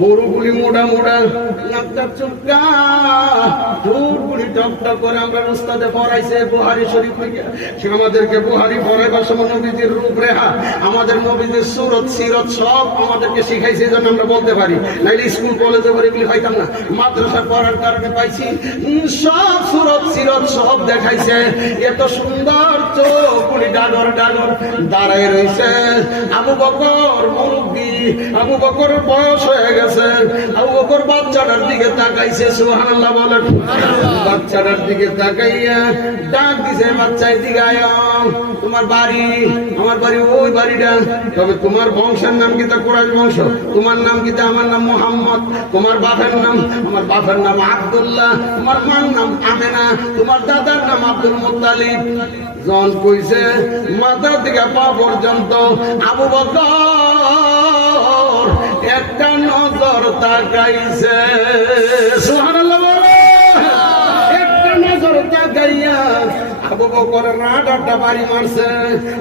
গরুগুলি মোটা মোটা, নাকটা চুপকা, ঠোঁটগুলি টকটক করে। আমরা উস্তাদে পড়াইছে বুখারী শরীফ থেকে, সে আমাদেরকে বুখারী পড়াইবার সময় নবীজির রূপরেখা, আমাদের নবীজির সুরত সিরত সব আমাদেরকে শিখাইছে, এই জন্য আমরা বলতে পারি। নাইলে স্কুল কলেজে পড়ে এগুলি পাইতাম না, মাদ্রাসা পড়ার কারণে পাইছি। সব সুরত সিরত সব দেখাইছে। এত সুন্দর চোখগুলি ডাগর ডাগর দাঁড়ায় রয়েছে। আবু বকর মুরব্বী, আবু বকর বয়স হয়ে গেছে। আবু বকর বাচ্চাটার দিকে তাকাইছে, সুবহানাল্লাহ বলেন। বাচ্চাটার দিকে তাকাইয়া ডাক দিছে, বাচ্চা এদিকে আয়, তোমার বাড়ি? আমার বাড়ি ওই বাড়িটা। তবে তোমার বংশের নাম কি? তা কুরাইশ বংশ। তোমার নাম কি? তা আমার নাম মুহাম্মদ। তোমার বাপের নাম? আমার বাপের নাম আব্দুল্লাহ। তোমার মার নাম আমেনা। তোমার দাদার নাম আব্দুল মুত্তালিব। জন কইছে মাথা থেকে পা পর্যন্ত আবু বকর একটা নজর তাকাইছে, সুবহানাল্লাহ বলে। একটা নজর তাকাইয়া আবু বকরের রাডারটা বাড়ি মারছে,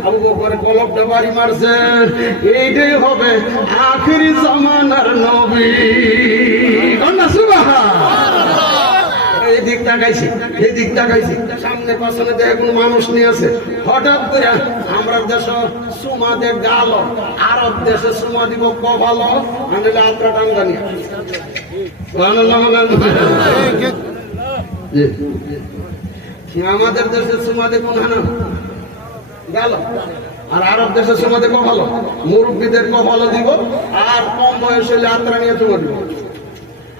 আবু বকরের কলবটা বাড়ি মারছে। এইটাই হবে আখিরি জামানার নবী। এই দিক তাকাইছে, এই দিক তাকাইছে, সামনে পাশনে দেখে কোনো মানুষ নিয়ে আছে। হঠাৎ করে আমরা দেশ সুমা দে গাল, আরব দেশে সুমা দিব কভালো, আনলে আত্রা টাঙ্গানিয়া। আমাদের দেশে সুমাদে কোন হানা গেল, আর আরব দেশে সুমাদে কভালো। মুরব্বীদের কভালো দিব, আর কম বয়স হলে আত্রা নিয়ে চুমা দিব।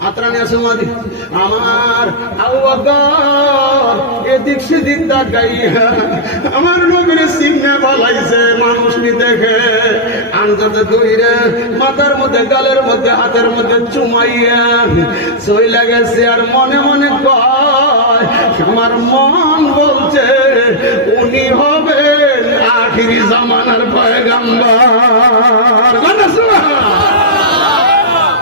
আত্রানি আছে মাদি আমার আবু বকর এদিক সেদিক তাকাইয়া আমার নবীর সিনে বলাইছে। মানুষ নি দেখে আনজাতে দইরে মাথার মধ্যে, গালের মধ্যে, হাতের মধ্যে চুমাইয়া চইলা গেছে। আর মনে মনে কয়, আমার মন বলছে উনি হবেন আখিরি জামানার পয়গম্বর।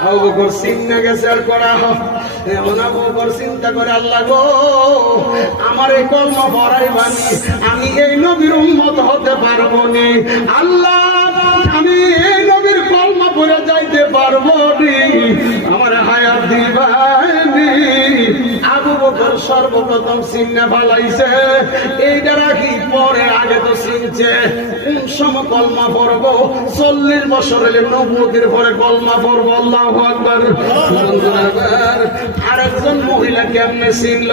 আবু বকর সিনে গেছে আর করা এমন। আবু বকর চিন্তা করে, আল্লাহ গো, আমার এই কলমা পড়াই বানি, আমি এই নবীর উম্মত হতে পারবো নি। আল্লাহ, আমি এই নবীর কলমা পড়ে যাইতে পারবো নি, আমার হায়াত দিবানি। আবু বকর সর্বপ্রথম সিনে ফালাইছে। এইটা রাখি পরে, আগে তো চিনছে কোন সময় কলমা পড়বো। 40 বছর হলে নবুয়তের পরে কলমা পড়বো। আল্লাহু আকবার। আরেকজন মহিলা কেমনে চিনল?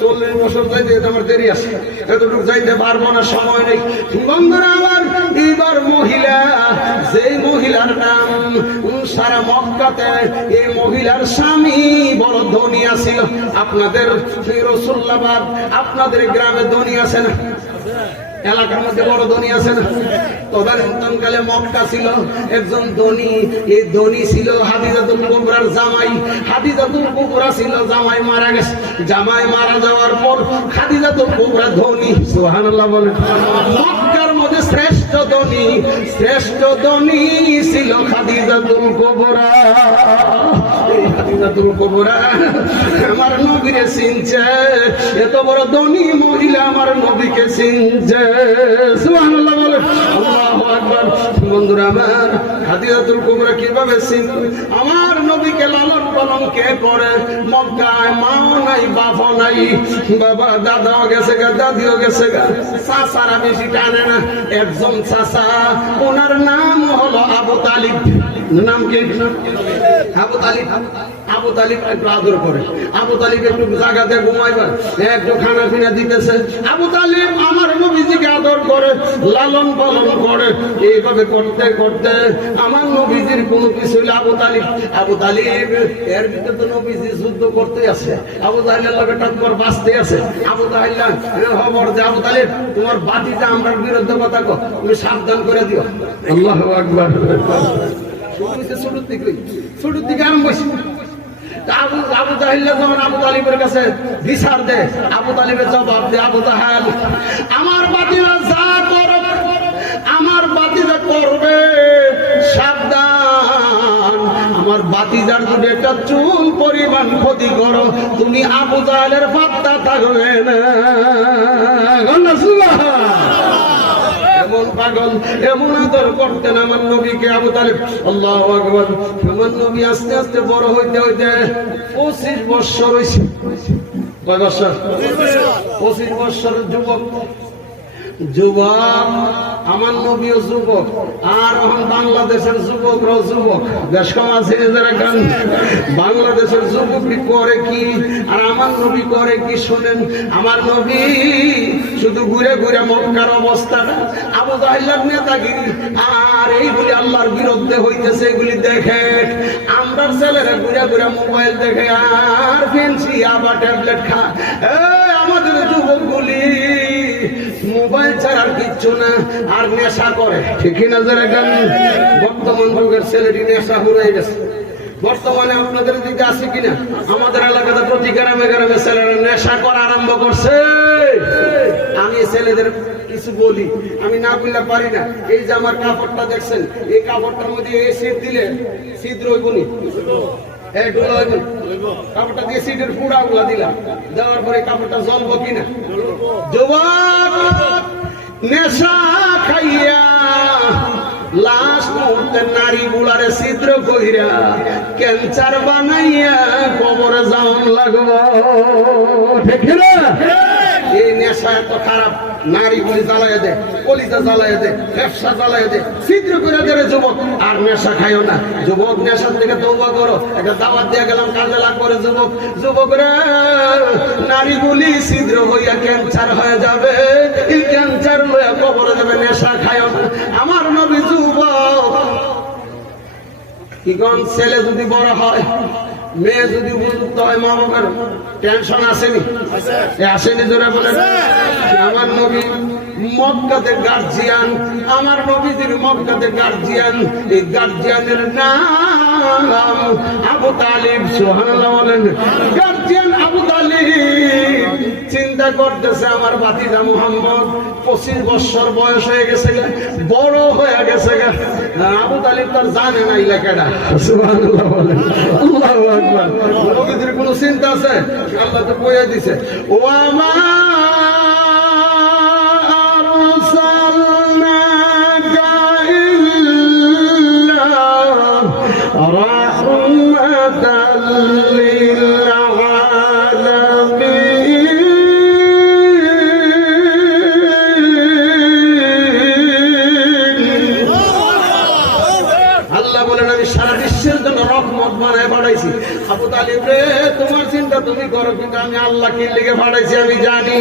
40 বছর যাইতে আমার দেরি আছে, এতটুকু যাইতে পারবো না, সময় নেই। বন্ধুরা আমার, এবার মহিলা, যেই মহিলার নাম সারা মক্কাতে, এই মহিলার স্বামী বড় ধনী আছিল। আপনাদের রসুল্লাবাদ, আপনাদের গ্রামে ধনী আছে না? এলাকার মধ্যে বড় ধনী আছে না? তদানীন্তনকালে মক্কা ছিল একজন ধনী। এই ধনী ছিল হাদিজাতুল কুবরার জামাই। হাদিজাতুল কুবরা ছিল, জামাই মারা গেছে। জামাই মারা যাওয়ার পর হাদিজাতুল কুবরা ধনী, সুবহানাল্লাহ বলেন। মক্কার মধ্যে শ্রেষ্ঠ ধনী, শ্রেষ্ঠ ধনী ছিল হাদিজাতুল কুবরা। হাদিজাতুল কুবরা আমার নবীকে চিনছে। এত বড় ধনী মহিলা আমার নবীকে চিনছে, সুবহানাল্লাহ বলেন। আল্লাহু আকবার। বন্ধুরা আমার, হাদিজাতুল কুবরা কিভাবে চিনল? আমার নবীকে লালন পালন কে করে? মক্কায় মাও নাই, বাপও নাই, বাবা দাদাও গেছে গা, দাদিও গেছে গা, চাচারা বেশি টানে না। একজন চাচা, ওনার নাম হলো আবু তালিব। নাম কি? আবু তালিব। আবু তালিব একটু আদর করে, আবু তালিব একটু জায়গাতে ঘুমাইবার, একটু খানা পিনা দিতেছে। আবু তালিব আমার নবীজিকে আদর করে, লালন পালন করে। এইভাবে করতে করতে আমার নবীজির কোনো কিছু হইলে আবু তালিব, আবু তালিব এর ভিতরে তো নবীজি যুদ্ধ করতে আছে, আবু তাহিল্লার লগে টক্কর বাঁচতে আছে। আবু তাহিল্লা খবর যে, আবু তালিব তোমার বাতিটা আমরা বিরুদ্ধে কথা কো, তুমি সাবধান করে দিও। আল্লাহু আকবার। ছোট দিকে আরম্ভ হয়েছে। আবু তাহিল্লা যখন আবু তালিবের কাছে বিচার দেয়, আবু তালিবের জবাব দেয়, আবু তাহাল আমার বাতিরা যা করো, আমার বাতিরা করবে, সাবধান। আমার বাতিজার যদি একটা চুল পরিমাণ ক্ষতি করো, তুমি আবু জাহেলের পাত্তা থাকবে না। এমন পাগল, এমন আদর করতেন আমার নবীকে আবু তালেব। আল্লাহু আকবার। আমার নবী আস্তে আস্তে বড় হইতে হইতে 25 বছর হয়েছে। কয় বছর? 25 বছরের যুবক। আমার নবীও যুবক, আর এখন বাংলাদেশের যুবকরাও যুবক। বেশ কম আছে যারা গান। বাংলাদেশের যুবক করে কি আর আমার নবী করে কি শোনেন। আমার নবী শুধু ঘুরে ঘুরে মক্কার অবস্থাটা, আবু জাহেলের নেতাগিরি আর এইগুলি আল্লাহর বিরুদ্ধে হইতেছে এগুলি দেখে। আমরা ছেলেরা ঘুরে ঘুরে মোবাইল দেখে আর ফেন্সি আবার ট্যাবলেট খা। আমাদের যুবকগুলি মোবাইল ছাড়ার কিচ্ছু না, আর নেশা করে। ঠিকই না যারা গান। বর্তমান যুগের ছেলেটি নেশা হয়ে গেছে। বর্তমানে আপনাদের দিকে আছে কিনা? আমাদের এলাকাতে প্রতি গ্রামে গ্রামে ছেলেরা নেশা করা আরম্ভ করছে। আমি ছেলেদের কিছু বলি, আমি না বললে পারি না। এই যে আমার কাপড়টা দেখছেন, এই কাপড়টার মধ্যে এই শীত দিলে ছিদ্র হইবনি, কাপড়টা দিয়ে সিটের পুরা গুলা দিলাম, দেওয়ার পরে কাপড়টা জ্বলবো কিনা? যুবক নেশা খাইয়া লাস্ট মুহূর্তে নারী গুলারে ছিদ্র কইরা ক্যান্সার বানাইয়া কবরে যাওয়ান লাগবো। ঠিক না? এই নেশা এত খারাপ। নারী গুলি জ্বালাইয়া দেয়, কলিজা জ্বালাইয়া দেয়, ব্যবসা জ্বালাইয়া দেয়, ছিদ্র করে দেবে যুবক। আর নেশা খাইও না যুবক, নেশার থেকে তওবা করো। একটা দাওয়াত দিয়ে গেলাম, কাজে লাগ করে যুবক। যুবকরা নারী গুলি ছিদ্র হইয়া ক্যান্সার হয়ে যাবে, এই ক্যান্সার লইয়া কবরে যাবে। নেশা খাইও না। আমার নবী যুবক কিগন ছেলে যদি বড় হয়, মেয়ে যদি উপযুক্ত হয়, মা বাবার টেনশন আসেনি? আসেনি জোরে বলেন। আমার নবী মক্কাতে গার্জিয়ান, আমার নবীদের মক্কাতে গার্জিয়ান। এই গার্জিয়ানের নাম আবু তালিব। সুবহানাল্লাহ বলেন। গার্জিয়ান আবু তালিব চিন্তা করতেছে আমার ভাতিজা মুহাম্মদ 25 বছর বয়স হয়ে গেছে, বড় হয়ে গেছে। আবু তালিব তার জানে না এলাকাটা। সুবহানাল্লাহ বলেন। আল্লাহু আকবার। নবীদের কোনো চিন্তা আছে? আল্লাহ তো কইয়া দিছে, ও আমার আবু তালিব রে, তোমার চিন্তা তুমি করো, কিন্তু আমি আল্লাহকে লিখে পাঠাইছি, আমি জানি।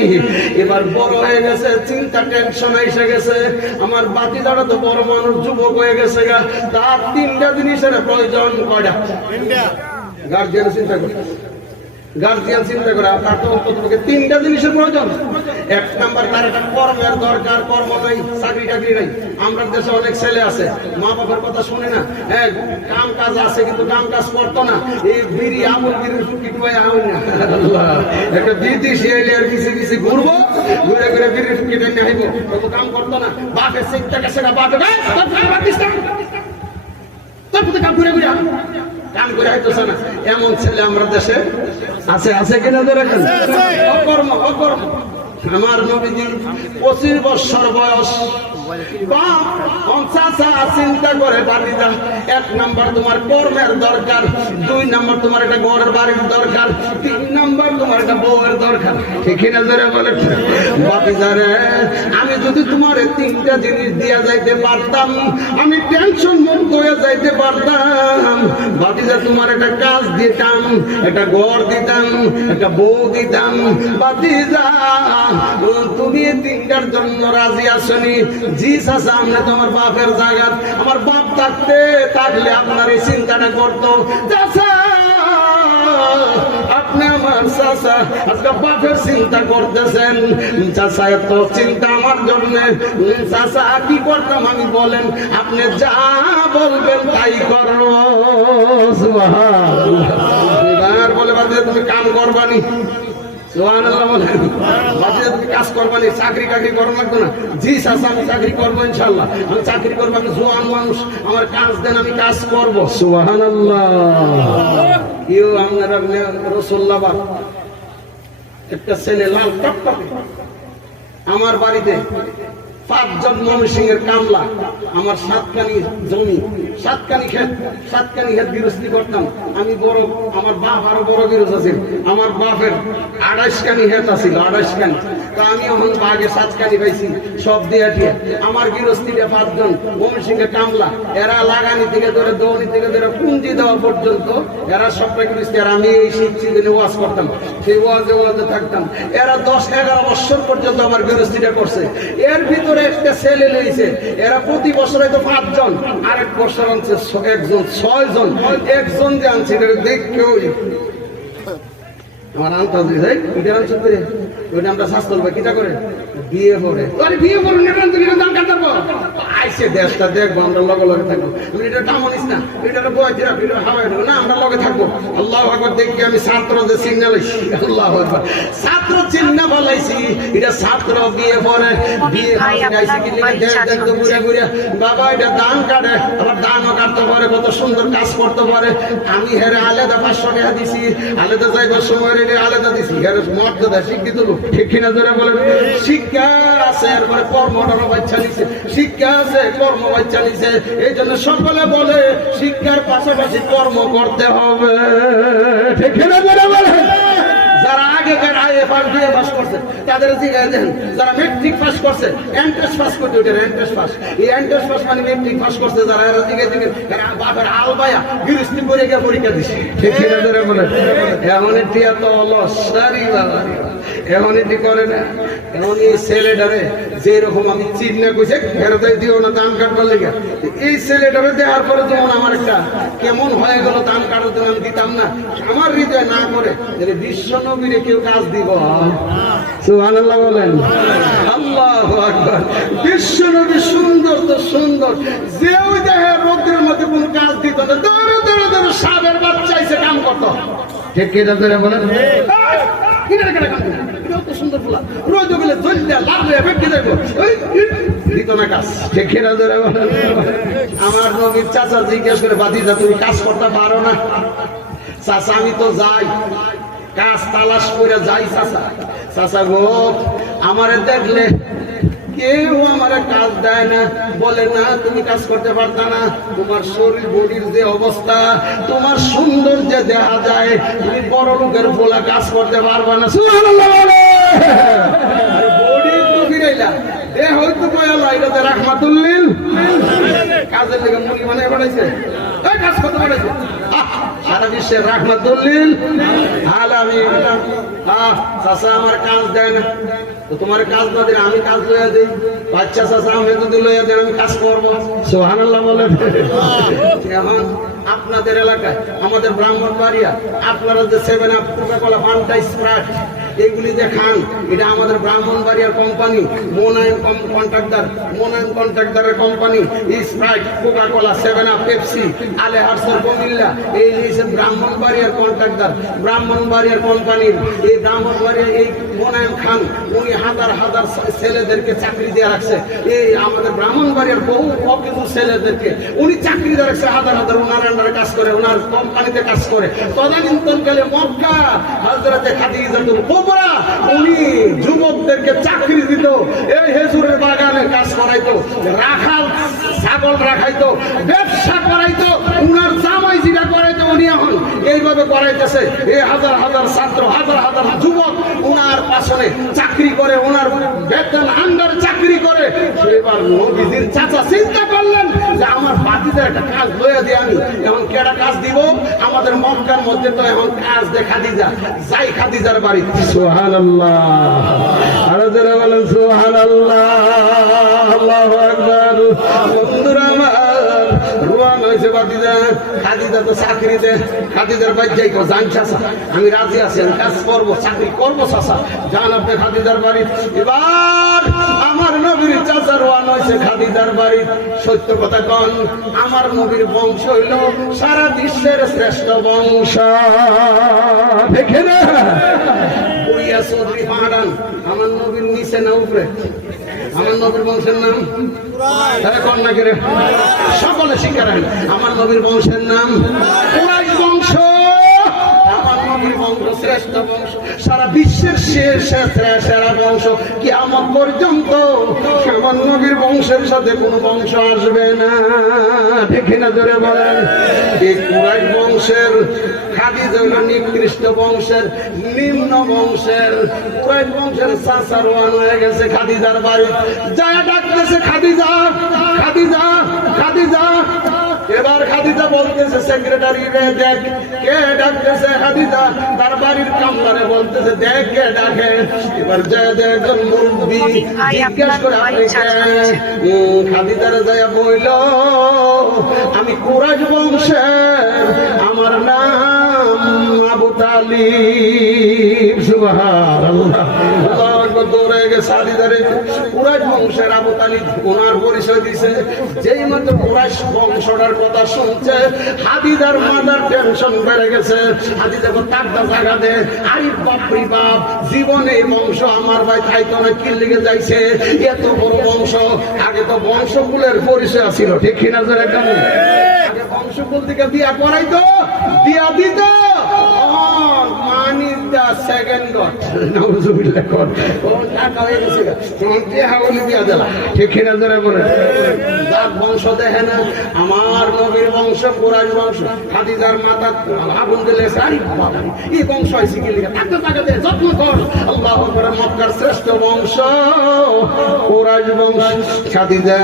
এবার বড় হয়ে গেছে, চিন্তা টেনশন এসে গেছে। আমার বাতিদারা তো বড় মানুষ, যুবক হয়ে গেছে, তার 3টা জিনিসের প্রয়োজন। কয়টা? গার্জিয়ান চিন্তা করে, গার্জিয়ান চিন্তা করে তার তো তোমাকে 3টা জিনিসের প্রয়োজন। 1 নাম্বার, তার একটা কর্মের দরকার। কর্ম নাই, চাকরি টাকরি নাই। আমরা দেশে অনেক ছেলে আছে, মা বাবার কথা শুনে না। হ্যাঁ, কাম কাজ আছে কিন্তু কাম কাজ করতো না। এই বিড়ি আমল বিড়ির সুখী টুয়াই আউন না। একটা বিদেশি এলে আর কিছু কিছু ঘুরবো, ঘুরে ঘুরে বিড়ির সুখী টেনে আইব, তবু কাম করতো না। বাপের চিন্তা গেছে, বাপে কাম ঘুরে ঘুরে কাম করে আইতেছে না। এমন ছেলে আমরা দেশে আছে। আছে কিনা দেখেন? অকর্ম অকর্ম। আমার নবীজি 25 বছর বয়স, চিন্তা করে বাড়িটা। 1 নাম্বার তোমার কর্মের দরকার, 2 নাম্বার তোমার একটা ঘরের বাড়ির দরকার, 3 নাম্বার তোমার একটা বউয়ের দরকার। ঠিক না ধরে বলে বাতিজারে, আমি যদি তোমার 3টা জিনিস দিয়া যাইতে পারতাম, আমি টেনশন মুক্ত হয়ে যাইতে পারতাম। বাতিজা তোমার একটা কাজ দিতাম, একটা ঘর দিতাম, একটা বউ দিতাম। বাতিজা তুমি 3টার জন্য রাজি আসনি? জি চাচা, আমরা তোমার বাপের জায়গা, আমার বাপ থাকলে আপনার এই চিন্তাটা করতো। চাচা, আপনি আমার চাচা, আজকে বাপের চিন্তা করতেছেন। চাচা, এত চিন্তা আমার জন্য। চাচা, কি করতাম আমি বলেন? আপনি যা বলবেন তাই করো। সুবহানাল্লাহ বলে বাদে তুমি কাম করবানি। সুবহানাল্লাহ বলেন। বাদে তুমি কাজ করবানি, চাকরি টাকরি করা লাগবে না। জি চাচা, আমি চাকরি করবো ইনশাআল্লাহ। আমি চাকরি করবো, আমি জোয়ান মানুষ, আমার কাজ দেন, আমি কাজ করবো। সুবহানাল্লাহ। ইউ আপনারা রসুল্লাহ একটা ছেলে লাল টকটকে আমার বাড়িতে 5 জন ময়মনসিংহের কামলা, আমার 7খানি জমি, 7খানি ক্ষেত গৃহস্থী করতাম আমি। বড় আমার বাপ আরো বড় গৃহস্থ আছিল, আমার বাপের 28খানি ক্ষেত আছিল, 28খানি। তো আমি এখন বাঘে 7খানি পাইছি সব দিয়ে দিয়ে। আমার গৃহস্থীরা 5 জন ময়মনসিংহের কামলা, এরা লাগানি থেকে ধরে দৌড়ি থেকে ধরে পুঞ্জি দেওয়া পর্যন্ত এরা সবটা গৃহস্থী। আর আমি এই শিখছি দিনে ওয়াজ করতাম, সেই ওয়াজে থাকতাম। এরা 10-11 বছর পর্যন্ত আমার গৃহস্থীটা করছে। এর ভিতরে একটা ছেলে লইছে, এরা প্রতি বছর হয়তো 5 জন, আরেক বছর আনছে 1 জন, 6 জন। একজন যে আনছে এটা দেখেও আমার আনতে ওইটা আমরা স্বাস্থ্য কিটা করে বিয়ে করে বিয়ে করুন দাম কাটার পর আইসে দেশটা দেখবো, আমরা লগে লগে থাকবো। এটা টামনিস না, এটা বয়স এটা হাওয়াই না, আমরা লগে থাকবো। আল্লাহ আকবার দেখি আমি ছাত্রদের চিহ্না লাইছি, আল্লাহ আকবার ছাত্র চিহ্না বলাইছি। এটা ছাত্র বিয়ে পরে বিয়ে আইসি কি দেখতো ঘুরে ঘুরে বাবা এটা দান কাটে, আবার দানও কাটতে পারে, কত সুন্দর কাজ করতে পারে। আমি হেরে আলাদা 500 টাকা দিছি, আলাদা যাইবার সময় আলাদা দিছি। হেরে মর্যাদা শিক্ষিত লোক, ঠিক কিনা ধরে বলেন? শিক্ষা আছে, এরপরে কর্মটারও বাচ্চা নিছে, শিক্ষা আছে কর্ম বাচ্চা নিছে। এই জন্য সকলে বলে শিক্ষার পাশাপাশি কর্ম করতে হবে, ঠিক কিনা ধরে বলেন? যারা আগেকার বিএ পাস করছে তাদের জিজ্ঞাসা দেন, যারা মেট্রিক পাস করছে, এন্ট্রান্স পাস করতে, ওটা এন্ট্রান্স পাস, এই এন্ট্রান্স পাস মানে মেট্রিক পাস করছে যারা, এরা জিজ্ঞাসা বাপের আলবায়া গৃহস্থী করে গিয়ে পরীক্ষা দিছে, ঠিক কিনা ধরে বলেন? এমন একটি এত অলস, সারি বাবা এমন এটি করে না। এমন এই ছেলেটারে যেরকম আমি চিহ্নে কইছে ফেরতাই দিও না দান কাটবার লেগে, এই ছেলেটারে দেওয়ার পরে যেমন আমার একটা কেমন হয়ে গেল, দান কাটার জন্য আমি দিতাম না। আমার হৃদয় না করে বিশ্ব নবীরে কেউ কাজ দিব, সুবহানাল্লাহ বলেন, আল্লাহু আকবার। বিশ্ব নবী সুন্দর তো সুন্দর, যে ওই দেহে রোদের মধ্যে কোন কাজ দিত না, দৌড়ে দৌড়ে দৌড়ে সাপের বাচ্চা এসে কাম করতো, ঠিক কিনা ধরে বলেন? সুন্দর ফুলা রোজ গেলে আমার নবীর চাচা জিজ্ঞেস করে, বাতিজা তুমি কাজ করতে পারো না? চাচা আমি তো যাই, কাজ তালাশ করে যাই। চাচা চাচা গো আমারে দেখলে কেউ আমার কাজ দেয় না, বলে না তুমি কাজ করতে পারতা না, তোমার শরীর বডির যে অবস্থা, তোমার সুন্দর যে দেখা যায়, তুমি বড় লোকের বলে কাজ করতে পারবা না। সুবহানাল্লাহ বলে বডি তো ফিরাইলা এ হয়তো কয়ালা এটাতে রাহমাতুল্লিল কাজের লেগে মুনি মানে বানাইছে, এই কাজ করতে পারেছে সারা বিশ্বের রাহমাতুল্লিল আলামিন। চাচা আমার কাজ দেয় না, তো তোমার কাজ না দিলে আমি কাজ লইয়া দিই। বাচ্চা চাচা আমি যদি লইয়া দিই আমি কাজ করবো, সুবহানাল্লাহ বলেন। এখন আপনাদের এলাকায় আমাদের ব্রাহ্মণবাড়িয়া আপনারা যে 7 আপ, কোকা-কোলা, ফান্টা, স্প্রাইট এইগুলি যে খান, এটা আমাদের ব্রাহ্মণবাড়িয়ার কোম্পানি মোনায়েম কন্ট্রাক্টরের company. Sprite, Coca Cola, 7 up, Pepsi, আলে হার্সের কুমিল্লা, এই নিয়েছে ব্রাহ্মণবাড়িয়ার কন্ট্রাক্টর, ব্রাহ্মণবাড়িয়ার কোম্পানির। এই ব্রাহ্মণবাড়িয়ার এই মোনায়েম খান উনি হাজার হাজার ছেলেদেরকে চাকরি দিয়ে রাখছে। এই আমাদের ব্রাহ্মণবাড়িয়ার বহু অকিছু ছেলেদেরকে উনি চাকরি দিয়ে রাখছে, হাজার হাজার ওনার আন্ডারে কাজ করে, ওনার কোম্পানিতে কাজ করে। তদানীন্তনকালে মক্কা হযরতে খাদিজাতুল কুবরা উনি যুবকদেরকে চাকরি দিত, এই হেজুরের বাগানে কাজ করাইতো, রাখাল ছাগল রাখাইতো, ব্যবসা করাইতো, উনার জামাই যেটা করাইতো উনি এখন এইভাবে করাইতেছে। এই হাজার হাজার ছাত্র, হাজার হাজার যুবক উনার পাশনে চাকরি করে, ওনার বেতন আন্ডার চাকরি করে। এবার নবীজির চাচা চিন্তা করলেন যে আমার বাতিদের একটা কাজ লইয়া দিয়ে আমি এখন কেডা কাজ দিব, আমাদের মক্কার মধ্যে তো এখন কাজ দে খাদিজা, যাই খাদিজার বাড়ি। সুবহানাল্লাহ, আরো যারা বলেন সুবহানাল্লাহ, আল্লাহু আকবার। বন্ধুরা আমার রোয়ান হয়েছে বাতিজা, খাদিজা তো চাকরি দে, খাদিজার বাড়ি যাই তো জান চাচা আমি রাজি আছি, আমি কাজ করবো, চাকরি করবো চাচা, যান আপনি খাদিজার বাড়ি। এবার আমার নবীর চাচা রোয়ান হয়েছে খাদিজার বাড়ি। সত্য কথা কন, আমার নবীর বংশ হইল সারা বিশ্বের শ্রেষ্ঠ বংশ, দেখে না বুড়িয়া চৌধুরী পাহাড়ান। আমার নবীর নিচে না উপরে? আমার নবীর বংশের নাম কন্যা কে সকলে শিক্ষা রাখেন। আমার নবীর বংশের নাম কুরাইশ বংশ। আমার নবীর বংশ শ্রেষ্ঠ বংশ, সারা বিশ্বের সেরা বংশ। কিয়ামত পর্যন্ত আমার নবীর বংশের সাথে কোনো বংশ আসবে না, ঠিক না জোরে বলেন। এই কুরাইশ বংশের খাদিজা হলো নিকৃষ্ট বংশের, নিম্ন বংশের। কুরাইশ বংশের চাচা রওনা হয়ে গেছে খাদিজার বাড়ি, যায় ডাকতেছে খাদিজা, খাদিজা, খাদিজা। এবার খাদিজা বলতেছে সেক্রেটারি রে দেখ কে ডাকতেছে। খাদিজা তার বাড়ির কামলারে বলতেছে দেখ কে ডাকে। এবার যায় একজন মুরব্বি জিজ্ঞেস করে আপনি কে? খাদিজারে যায় বইল আমি কুরাইশ বংশের, আমার নাম আবু তালিব। সুবহানাল্লাহ, আল্লাহু আকবার। দৌড়ে গেছে খাদিজারে কুরাইশ বংশের আবু তালিব ওনার পরিচয় দিছে। যেই মাত্র কুরাইশ বংশটার কথা শুনছে খাদিজার মাথার টেনশন বেড়ে গেছে। খাদিজা তাকদা জায়গা দে, আরে বাপরি বাপ, জীবনে এই বংশ আমার ভাই খাইতো না, কি লেগে যাইছে এত বড় বংশ। আগে তো বংশকুলের পরিচয় ছিল, ঠিক কিনা জোরে একদম। আগে বংশকুল থেকে বিয়া করাইতো, বিয়া দিত, মানি দা সেকেন্ড গড নাউজুবিল্লাহ কর ও টাকা হয়ে গেছে তোমার বিয়া হলে বিয়া দিলা, ঠিক কিনা জোরে বলে। যার বংশ দেখে না, আমার নবীর বংশ কুরাইশ বংশ। খাদিজার মাথা আগুন দিলে আরে বাবা এই বংশ হয়েছে কি লিখে টাকা টাকা দে, যত্ন কর। আল্লাহু আকবার। মক্কার শ্রেষ্ঠ বংশ কুরাইশ বংশ। খাদিজা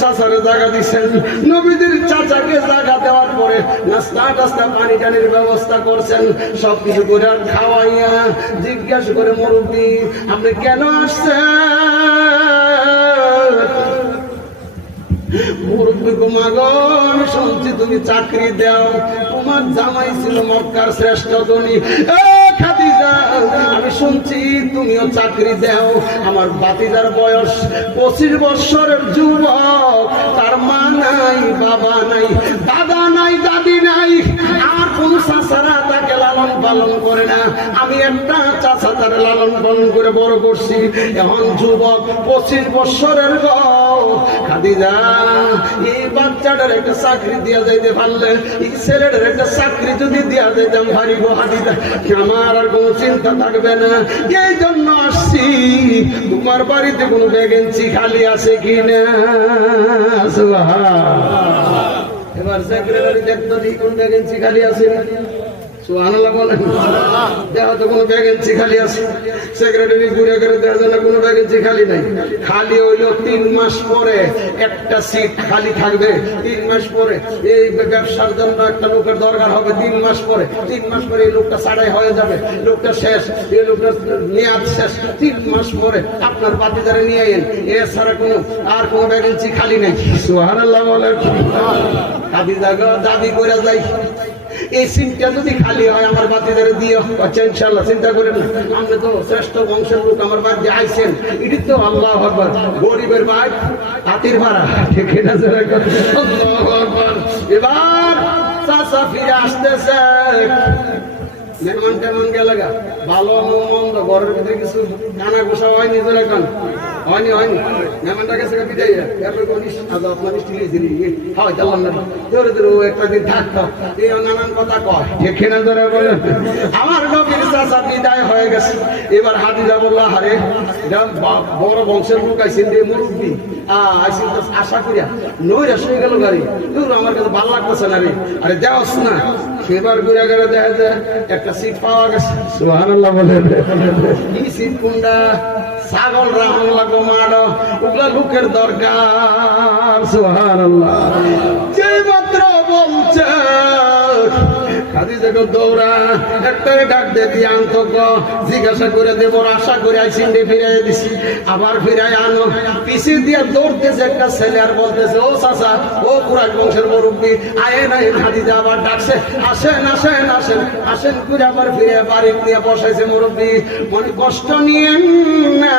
চাচারে জায়গা দিচ্ছেন, নবীদের চাচাকে জায়গা দেওয়ার পরে নাস্তা টাস্তা পানি টানির ব্যবস্থা করছেন, সবকিছু করে খাওয়াইয়া জিজ্ঞেস করে মুরব্বি আপনি কেন আসছেন? মুরব্বি ঘুমাগো আমি শুনছি তুমি চাকরি দাও, তোমার জামাই ছিল মক্কার শ্রেষ্ঠ ধনী। খাদিজা আমি শুনছি তুমিও চাকরি দাও। আমার ভাতিজার বয়স 25 বছরের যুবক, তার মা নাই, বাবা নাই, দাদা নাই, দাদি নাই, আর কোন চাচারা তাকে লালন পালন করে না। আমি একটা চাচা তার লালন পালন করে বড় করছি। এখন যুবক 25 বছরের গো। খাদিজা এই বাচ্চাটার একটা চাকরি দিয়া যাইতে পারলে, এই ছেলেটার একটা চাকরি যদি দিয়া যাইতাম ভারী গো খাদিজা, আমার আর কোনো চিন্তা থাকবে না। এই জন্য আসছি তোমার বাড়িতে কোনো ভ্যাকেন্সি খালি আছে কিনা। এবার সেক্রেটারি দেখতো কোন ভ্যাকেন্সি খালি আছে। সুবহানাল্লাহ বলেন। দেখা তো কোনো ভ্যাকেন্সি খালি আছে। সেক্রেটারি ঘুরে ঘুরে দেখা যায় না কোনো ভ্যাকেন্সি খালি নাই। খালি হইল 3 মাস পরে একটা সিট খালি থাকবে। 3 মাস পরে এই ব্যবসার জন্য একটা লোকের দরকার হবে। 3 মাস পরে, 3 মাস পরে এই লোকটা ছাড়াই হয়ে যাবে, লোকটা শেষ, এই লোকটা মেয়াদ শেষ। 3 মাস পরে আপনার ভাতিজারে নিয়ে এন, এছাড়া কোনো আর কোনো ভ্যাকেন্সি খালি নেই। সুবহানাল্লাহ বলেন। খাদিজা দাবি করে যাই এই সিটটা যদি খালি হয় আমার ভাতিজারে দিও। আচ্ছা ইনশাআল্লাহ, চিন্তা করেন না, আপনি তো শ্রেষ্ঠ বংশের লোক, আমার বাড়িতে আইছেন, এটি তো আল্লাহু আকবার গরিবের ভাই হাতির ভাড়া, ঠিক না? আল্লাহু আকবার। এবার চাচা ফিরে আসতেছে, মেহমান টেমন গেলে ভালো মন্দ ঘরের ভিতরে কিছু কানা গোসা হয়নি, জোরে কান হয়নি, হয়নি। মেহমানটা গেছে বিদায়, আপনার মিষ্টি হয় চালাম না, ধরে ধরে একটা দিন থাকতো, এই নানান কথা কয়, ঠিক না ধরে বলে। আমার নবীর চাচা বিদায় হয়ে গেছে। এবার খাদিজা বলল আরে বড় বংশের লোক আইসেন রে মুরব্বি, আশা করিয়া নইরা শুয়ে গেল গাড়ি, আমার কাছে ভালো লাগতেছে না রে, আরে দেওয়াস না। এবার ঘুরে গেলে দেখা যায় একটা সিট পাওয়া গেছে। সুবহানাল্লাহ বলে। কি সিট কোনটা? ছাগল রাহন লাগো মাড়ো, ওগুলা লোকের দরকার। সুবহানাল্লাহ। যে মাত্র বলছে খাদিজা দৌড়া একটাই ডাক দে দিয়ে আনতো, জিজ্ঞাসা করে দেব, আশা করে আইসিন ফিরাই দিছি। আবার ফিরাই আনো, পিছিয়ে দিয়ে দৌড়তেছে একটা ছেলে আর বলতেছে ও চাচা, ও কুরাইশ বংশের মুরব্বি, আয়ে নাই। খাদিজা আবার ডাকছে আসেন আসেন আসেন আসেন করে আবার ফিরে বাড়ি নিয়ে বসাইছে মুরব্বি। মনে কষ্ট নিয়ে না,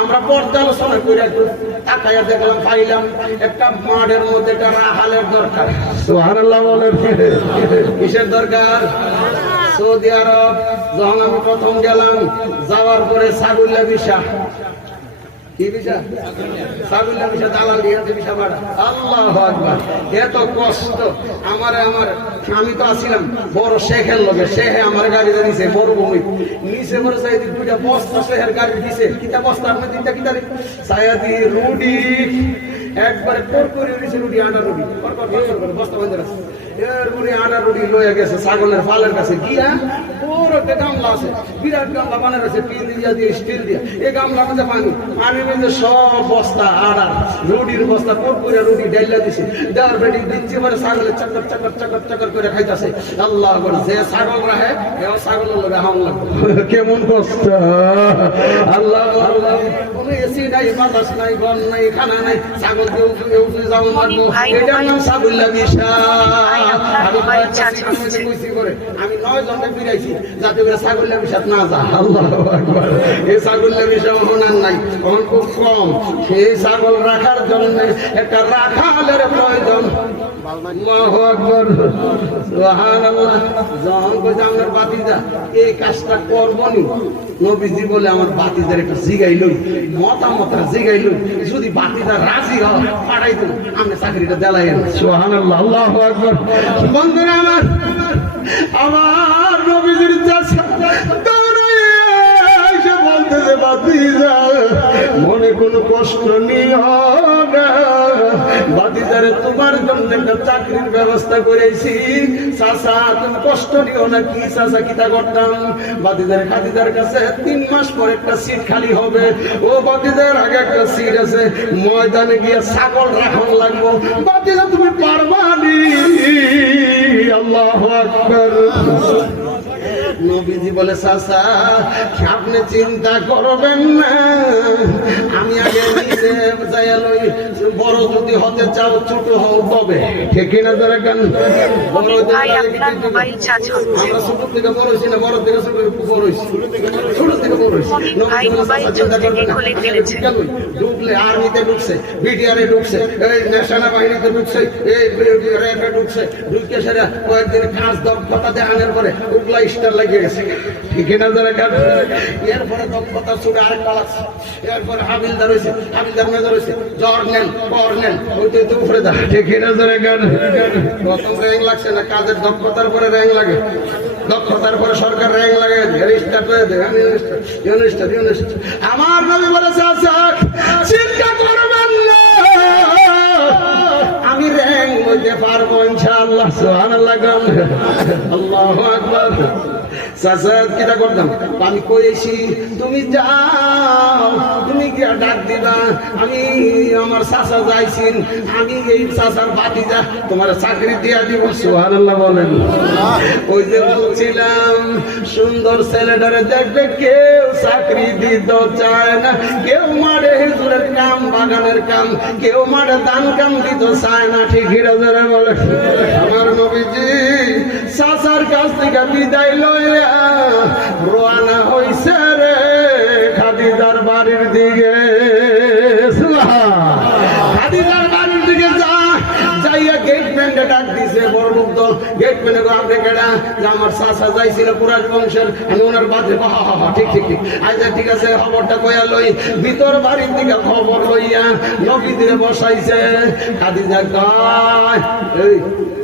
আমরা পর্যালোচনা করে একটু তাকাইয়া দেখলাম, পাইলাম একটা মাঠের মধ্যে একটা রাহালের দরকার। সুবহানাল্লাহ বলেন। কিসের দরকার? সৌদি আরব যখন আমি প্রথম গেলাম, যাওয়ার পরে ছাগল্লা বিষা কি বিষা? ছাগলের বিষা দালাল দিয়ে বিষা বাড়া। আল্লাহু আকবার। এত কষ্ট আমি তো আসছিলাম বড় শেখের লগে, শেখে আমার গাড়িতে নিছে মরুভূমি নিচে পরে সাইদি দুইটা বস্তা শেখের গাড়ি দিছে। কিতা বস্তা আপনি তিনটা কিতা সায়াদি রুডি একবারে করে নিছে, রুডি আটা রুডি বস্তা বন্ধ আছে রুডি আটা রুডি লয়ে গেছে ছাগলের ফালের কাছে গিয়া বড় একটা গামলা আছে, বিরাট গামলা বানানো আছে টিন দিয়া দিয়ে স্টিল দিয়া। এই গামলার মধ্যে পানির মধ্যে সব বস্তা আড়া রুডির বস্তা করে রুডি ডাইলা দিছে। দেওয়ার বেটি দিচ্ছে পরে ছাগলের চক্কর চক্কর চক্কর চক্কর করে খাইতেছে। আল্লাহ করে যে ছাগল রাখে এও ছাগলের লোক হামলা কেমন কষ্ট। আল্লাহ আল্লাহ কোনো এসি নাই, বাতাস নাই, গন নাই, খানা নাই, ছাগল কেউ যেমন লাগবো। এটার নাম ছাগল্লা বিষা। আমি 9 জনকে ফিরাইছি যাতে করে ছাগল্লা বিষাদ না যা। আল্লাহু আকবার। এই ছাগল্লা বিষা ওনার নাই, ওখান খুব কম। সেই ছাগল রাখার জন্য একটা রাখালের প্রয়োজন। আল্লাহু আকবার, সুবহানাল্লাহ। যখন কইছে আমার বাতিজা এই কাজটা করবনি, নবীজি বলে আমার বাতিজার একটু জিগাইলই, মতামত জিগাইলই, যদি বাতিজা রাজি হয় পাঠাই দেব, আমি চাকরিটা দেলাইন। সুবহানাল্লাহ, আল্লাহু আকবার। বন্ধুরা আমার নবীজির চাচা এসে বলতেছে বাতিজা মনে কোনো কষ্ট নিও না, বাতিজারে তোমার জন্য একটা চাকরির ব্যবস্থা করেছি, চাচা তুমি কষ্ট নিও না। কি চাচা কিতা করতাম? বাতিজার খাদিজার কাছে 3 মাস পর একটা সিট খালি হবে। ও বাতিজার আগে একটা সিট আছে, ময়দানে গিয়ে ছাগল রাখন লাগবো। বাতিজা তুমি পারবা নি? আল্লাহু আকবার। নবীজি বলে চাচা আপনি চিন্তা করবেন না, আমি আগে নিজে যাইয়া লই। বড় যদি হতে চাও ছোট হও তবে, ঠিক না? যারা গান বড় আমরা ছোট থেকে বড় হয়েছি না, বড় থেকে ছোট বড় হয়েছি, ছোট থেকে বড় হয়েছি। চিন্তা করবেন না। ঢুকলে আর্মিতে ঢুকছে, বিটিআরে ঢুকছে, এই সেনাবাহিনীতে ঢুকছে, এই রেলওয়ে ঢুকছে, ঢুকে সেটা কয়েকদিন কাজ দক্ষতা দেখানোর পরে উগলা স্টার লাগিয়ে গেছে, ঠিক না? যারা গান এরপরে দক্ষতা ছুটে আরেক পালাচ্ছে, এরপরে হাবিলদার হয়েছে, হাবিলদার মেজর হয়েছে, জর্নেল কর্নেল, ওইটা তো উপরে দা, ঠিক না? যারা গান প্রথম র্যাঙ্ক লাগছে না, কাজের দক্ষতার পরে র্যাঙ্ক লাগে, দক্ষতার পরে সরকার র্যাঙ্ক লাগে, রেজিস্টার করে দেয়। আমার নবী বলেছে আচ্ছা চিন্তা করবেন না, আমি র্যাঙ্ক হইতে পারবো ইনশাআল্লাহ। সুবহানাল্লাহ, আল্লাহু আকবার। চাচা কিটা করতাম, আমি কইছি তুমি যাও, তুমি গিয়া ডাক দিবা, আমি আমার চাচা যাইছেন, আমি এই চাচার বাতিজা তোমার চাকরি দিয়া দিব। সুবহানাল্লাহ বলেন। ওই যে বলছিলাম সুন্দর ছেলেটারে দেখবে কেউ চাকরি দিতে চায় না, কেউ মাঠে হিজুরের কাম, বাগানের কাম, কেউ মাঠে দান কাম দিতে চায় না, ঠিক হিরাজারে বলে। আমার নবীজি চাচার কাছ থেকে বিদায় লইয়া রওনা হইছে রে খাদিজার বাড়ির দিকে। খাদিজার বাড়ির দিকে যাইয়া গেটম্যানকে ডাক দিছে, বড় লোক দল। গেটম্যানে আপনি কেডা? যে আমার চাচা যাইছিল কুরাইশ বংশের, আমি ওনার বাদে। ঠিক ঠিক ঠিক, আচ্ছা ঠিক আছে, খবরটা কইয়া লই। ভিতর বাড়ির দিকে খবর লইয়া নবীদের বসাইছে। খাদিজা কয় এই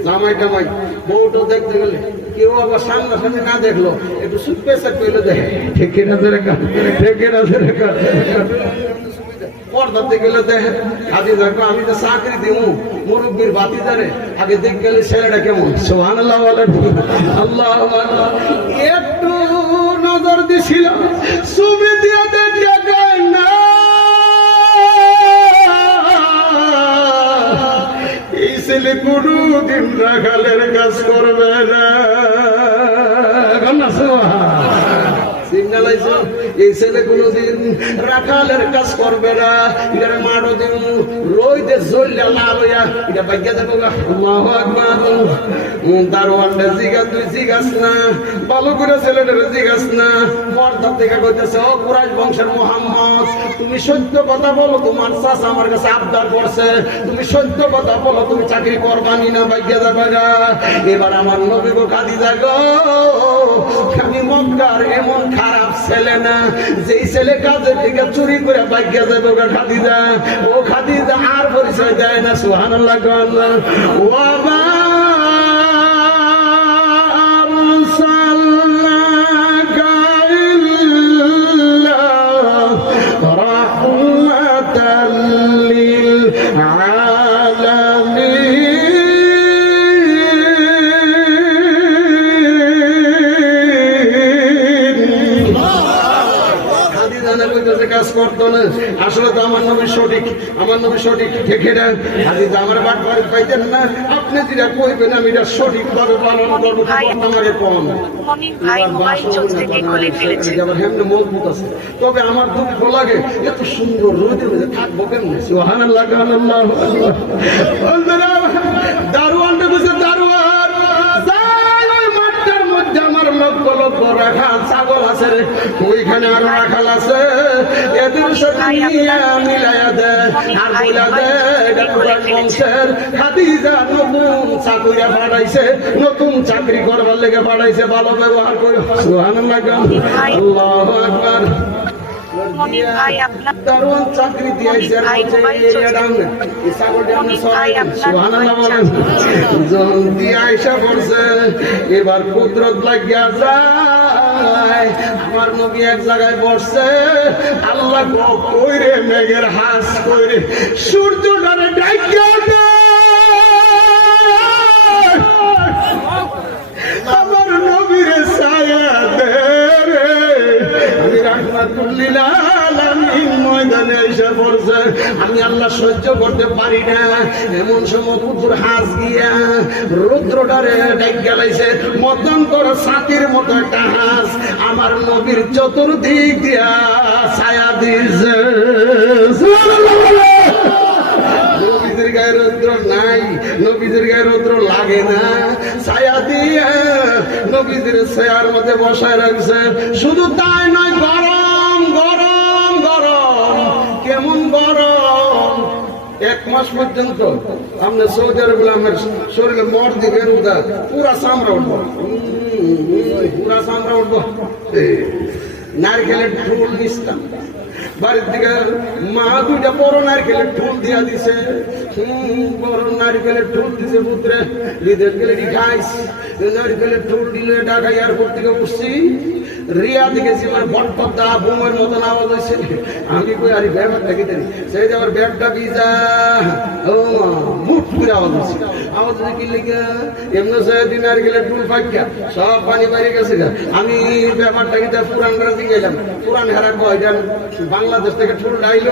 জামাই টামাই বউটো দেখতে গেলে কেউ আবার সামনাসামনি না দেখলো, একটু সুপেশা কইলে দেখে, ঠিক না? ঠিক না? পর্দাতে গেলে দেখে। খাদিজা কয় আমি তো চাকরি দিব, মুরব্বীর বাতিজারে আগে দেখ গেলে ছেলেটা কেমন। সুবহানাল্লাহ বলেন। আল্লাহু আকবার। একটু নজর দিছিল, ছবি দিয়ে দেখিয়া কয় না এই ছেলে কোনদিন রাখালের কাজ করবে না। এই ছেলে কোনদিন রাখালের কাজ করবে না, এটার মারো দিন, রোজ ওই যে জল্লা লাল হইয়া এটা বাইকে যাবো। আল্লাহু আকবার। দারোয়ানটা জিগাস, তুই জিগাস না, ভালো করে ছেলেটারে জিগাস না। পর্দা থেকে কইতেছে, ও কুরাইশ বংশের মুহাম্মদ, তুমি সত্য কথা বলো, তোমার চাচা আমার কাছে আবদার করছে, তুমি সত্য কথা বলো, তুমি চাকরি করবানি না বাইকে যাবে গা। এবার আমার নবী গো খাদিজা গো, আমি মক্কার এমন খারাপ ছেলে না যেই ছেলে কাজের থেকে চুরি করে বাইকে যাবে গা। খাদিজা, ও খাদিজা আর পরিচয় দেয় না। সুবহানাল্লাহ। ও বাবা কাজ করতো না। আসলে তো আমার নবী সঠিক, আমার নবী সঠিক দেখে না। হাদিস আমার বাট বাড়ি পাইতেন না। আপনি যেটা কইবেন আমি এটা সঠিকভাবে পালন করবো। আমাকে কম মজবুত আছে, তবে আমার দুঃখ লাগে এত সুন্দর রোদে রোদে থাকবো কেমনে। সুবহানাল্লাহ। দারোয়ানটা বলছে, দারোয়ান ওই মাঠটার মধ্যে আমার লক্ষ লক্ষ রাখাল ছাগল আছে রে, ওইখানে আরো রাখাল আছে, এদের সাথে মিলাইয়া দেয় আর বইলা দেয় বংশের খাদিজা নতুন চাকরিয়া পাঠাইছে, নতুন চাকরি করবার লেগে পাঠাইছে, ভালো ব্যবহার করে। সুবহানাল্লাহ। আল্লাহু আকবার। দারোয়ান চাকরি দিয়েছে, জলদি আইসা পড়ছে। এবার কুদরত লাগিয়া যায়, আমার নবী এক জায়গায় বসছে। আল্লাহ কইরে মেঘের হাস কইরে সূর্যটারে ডাইকা আমার নবীর ছায়া দে রে। আমি রাহমাতুল্লিল আলামিন ময়দানে এসে পড়ছে। আমি আল্লাহ সহ্য করতে পারি না, এমন সময় পুতুর হাঁস গিয়া রুদ্রটারে ডাইক গেলাইছে। মতন করে ছাতির মতো একটা হাঁস আমার নবীর চতুর্দিক দিয়া ছায়া দিয়েছে। নবীদের গায়ে রৌদ্র নাই, নবীদের গায়ে রৌদ্র লাগে না, ছায়া দিয়ে নবীদের ছায়ার মধ্যে বসায় রাখছে। শুধু তাই নয়, গরম গরম গরম, কেমন গরম। এক মাস পর্যন্ত আমরা সৌদি আরবে আমার শরীরে মর দিকে রুদা পুরা চামড়া উঠবো, পুরা চামড়া উঠবো। নারকেলের ঢোল দিতাম বাড়ির দিকে, মা দুইটা বড় নারকেলের ঢোল দিয়া দিছে, বড় নারকেলের ঢোল দিছে পুত্রে, ঈদের গেলে খাইস। নারকেলের ঢোল দিলে ঢাকা এয়ারপোর্ট থেকে উঠছি, রিয়া দিকেছি মানে বটপদ্দা বুমের মতন আওয়াজ হয়েছে। আমি কই আরে ব্যাগটা কি দেন, সেই যে আমার ব্যাগটা ভিজা, ও মুঠ করে আওয়াজ হয়েছে। আওয়াজ কি লেগে এমনি দিন নারকেলের ঢোল ফাঁকা সব পানি বাইরে গেছে। আমি ব্যাপারটা কি পুরান রাজি গেলাম, পুরান হেরা কয় যান বাংলাদেশ থেকে ঠুল ডাইল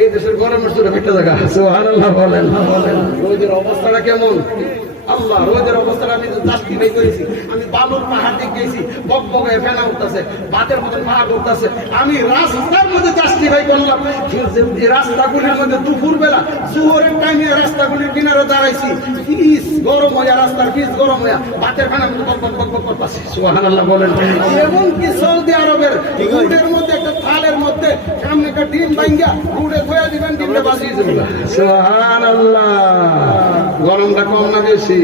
এই দেশের গরমের ছোট একটা জায়গা। সুবহানাল্লাহ বলেন। রোদের অবস্থাটা কেমন? আল্লাহ, রোদের অবস্থাটা আমি তো জাস্তি ভাই করেছি। আমি বালুর পাহাড় দিকে গেছি, বক বকে ফেনা উঠতেছে, বাতের মধ্যে পাহাড় উঠতেছে। আমি রাস্তার মধ্যে জাস্তি ভাই করলাম। রাস্তাগুলির মধ্যে দুপুর বেলা জোহরের টাইমে রাস্তাগুলির কিনারে দাঁড়াইছি, পিস গরম হইয়া, রাস্তার পিস গরম হইয়া বাতের ফেনার মধ্যে বক বক বক বক করতেছে। সুবহানাল্লাহ বলেন। এমনকি সৌদি আরবের রোডের মধ্যে একটা থালের মধ্যে সামনে একটা ডিম ভাঙ্গা রোডে ধোয়া দিবেন, ডিমটা বাজিয়ে দেবেন। সুবহানাল্লাহ। গরমটা কম না বেশি?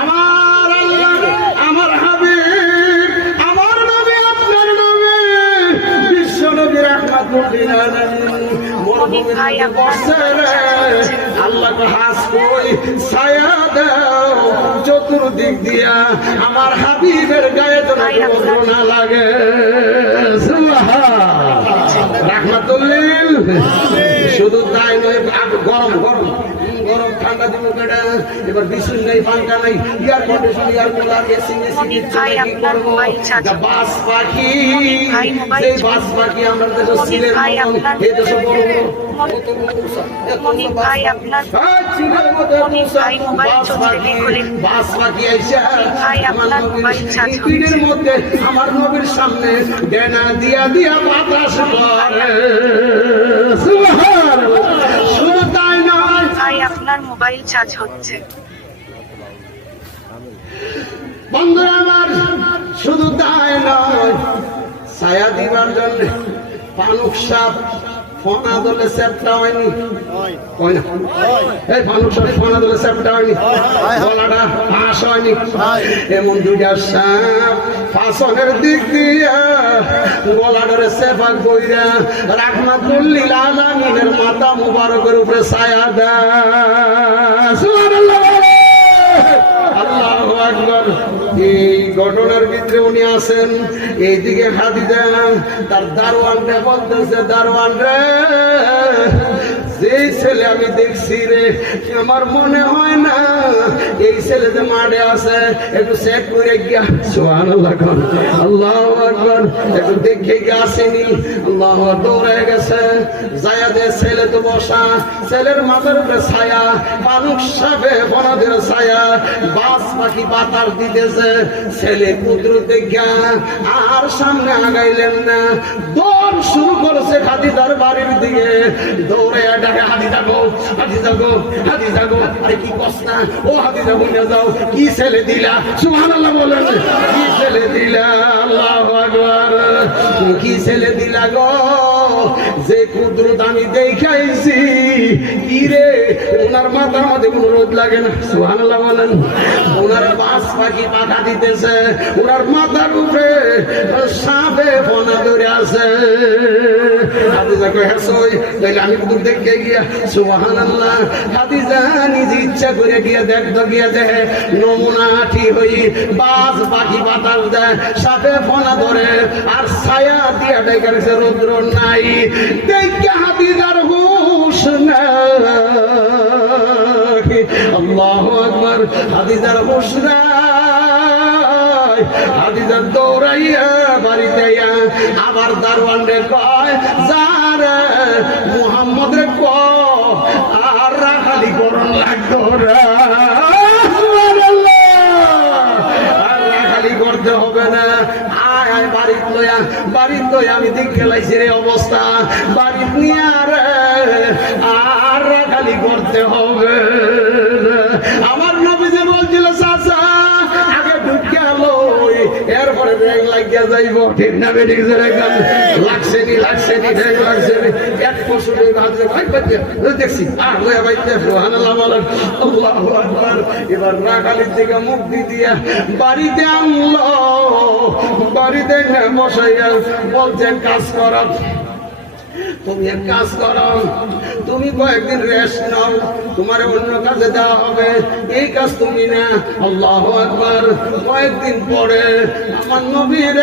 আমার আল্লাহ, আমার হাবিব, আমার নবী, আপনার নবী, বিশ্ব নবী রাহমাতুল্লিল আলামিন মরুভূমিতে বসে আল্লাহ হাস কই ছায়া দাও চতুর্দিক দিয়া, আমার হাবিবের গায়ে যেন রৌদ্র না লাগে। রাহমাতুল্লিল। শুধু তাই নয়, গরম গরম গরম ঠান্ডা দিব কেটে, এবার বিশুন নেই, পাঙ্খা নাই, air condition, air cooler, AC bus পাখি। সেই বাস পাখি আমরা দেশে ছিলেন, এই দেশে বড় আমার নবীর সামনে ডেনা দিয়া দিয়া বাতাস করে। শুধু তাই না, আপনার মোবাইল চার্জ হচ্ছে। বন্ধুরা আমার, শুধু তাই নয়, ছায়া দিবার জন্য ফানুক সাপ ফনা দলে চ্যাপটা হয়নি, এই ফানুক সাপ ফনা দলে চ্যাপটা হয়নি, গলাটা ফাঁস হয়নি, এমন দুইটা সাপ ফাঁসনের দিক দিয়া গলাটারে চেপা কইরা রাহমাতুল্লিল আলামিনের মাথা মুবারকের উপরে ছায়া দেয়। সুবহানাল্লাহ, আল্লাহু আকবার। এই ঘটনার ভিতরে উনি আছেন, এইদিকে খাদিজা তার দারোয়ানটা বলতেছে, দারোয়ান রে, যে ছেলে আমি দেখছি রে, আমার মনে হয় না এই ছেলে যে মাঠে আছে, একটু চেক করে গিয়া, সুবহানাল্লাহ, আল্লাহু আকবার, একটু দেখে গিয়ে আসেনি। আল্লাহ দৌড়ে গেছে, যায়া দে ছেলে তো বসা, ছেলের মাথার উপরে ছায়া, ফানুক সাপে বনাদের ছায়া, বাস পাখি বাতাস দিতেছে। ছেলে কুদরত দেখা আর সামনে আগাইলেন না, দৌড় শুরু করেছে খাদিজার বাড়ির দিকে। দৌড়ে ডাকে, হাদিজা গো, হাদিজা গো, হাদিজা গো, আরে কি কস না, ও হাদিজা বলে যাও, কি ছেলে দিলা, সুবহানাল্লাহ বলেন, কি ছেলে দিলা, আল্লাহু আকবার, কি ছেলে দিলা গো, যে কুদরত আমি দেখাইছি, কি রে, ওনার মাথার মধ্যে কোনো রোদ লাগে না, সুবহানাল্লাহ বলেন, ওনার বাস পাখি পাখা দিতেছে, ওনার মাথার উপরে সাপে ফনা ধরে আছে। হাদিজা কই হাসই, তাইলে আমি কুদুর দেখে গিয়া, সুবহানাল্লাহ। হাদিজা নিজে ইচ্ছা করে গিয়া দেখতো, গিয়া দেখে নমুনা ঠিক হই, বাস পাখি বাতাস দেয়, সাপে ফনা ধরে, আর ছায়া দিয়া ডেকেছে, রৌদ্র নাই। দেখে হাদিজার হুশ নাই, আল্লাহু আকবার, হাদিজার হুশ নাই। হাদিজা দৌড়াইয়া বাড়িতে আবার দারোয়ান রে কয়, যারে মুহাম্মদ রে কয় আর রাখালি করণ লাগতো, আর রাখালি করতে হবে না, আয় আয় বাড়িতে লইয়া, বাড়িতে লইয়া আমি দিক খেলাইছি রে অবস্থা, বাড়িতে নিয়ে আর রাখালি করতে হবে। আমার নবীজি বলছিল, চাচা আগে ঢুকে আলো, এরপরে ব্যাগ লাগিয়া যাইব, ঠিক না বেটি, লাগছে নি, লাগছে নি, ব্যাগ লাগছে নি, এক পশুরে দেখছি, আর লয়া বাইতে, সুবহানাল্লাহ বলেন, আল্লাহু আকবার। এবার রাখালির দিকে মুখ দিয়া বাড়িতে আনলো, বাড়িতে বসাইয়া বলছে, কাজ করা, তুমি এক কাজ করো, তুমি কয়েকদিন রেস্ট নাও, তোমার অন্য কাজে দেওয়া হবে, এই কাজ তুমি না। আল্লাহু আকবার। কয়েকদিন পরে আমার নবীর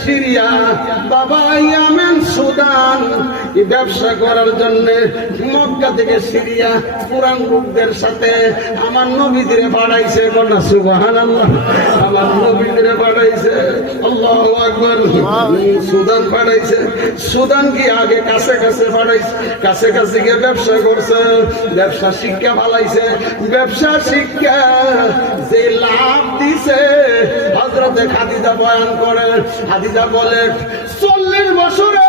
সিরিয়া, বাবা ইয়ামেন, সুদান ব্যবসা করার জন্য মক্কা থেকে সিরিয়া পুরান লোকদের সাথে আমার নবীদের পাঠাইছে, কন্যা সুবহানাল্লাহ, আমার নবীদের পাঠাইছে, আল্লাহু আকবার। সুদান পাঠাইছে, সুদান কি আগে কাছে কাছে পাঠাইছে, কাছে কাছে গিয়ে ব্যবসা করছে, ব্যবসা শিক্ষা ভালাইছে, ব্যবসা শিক্ষা যে লাভ দিছে, হযরতে খাদিজা বয়ান করে, খাদিজা বলে, 40 বছরে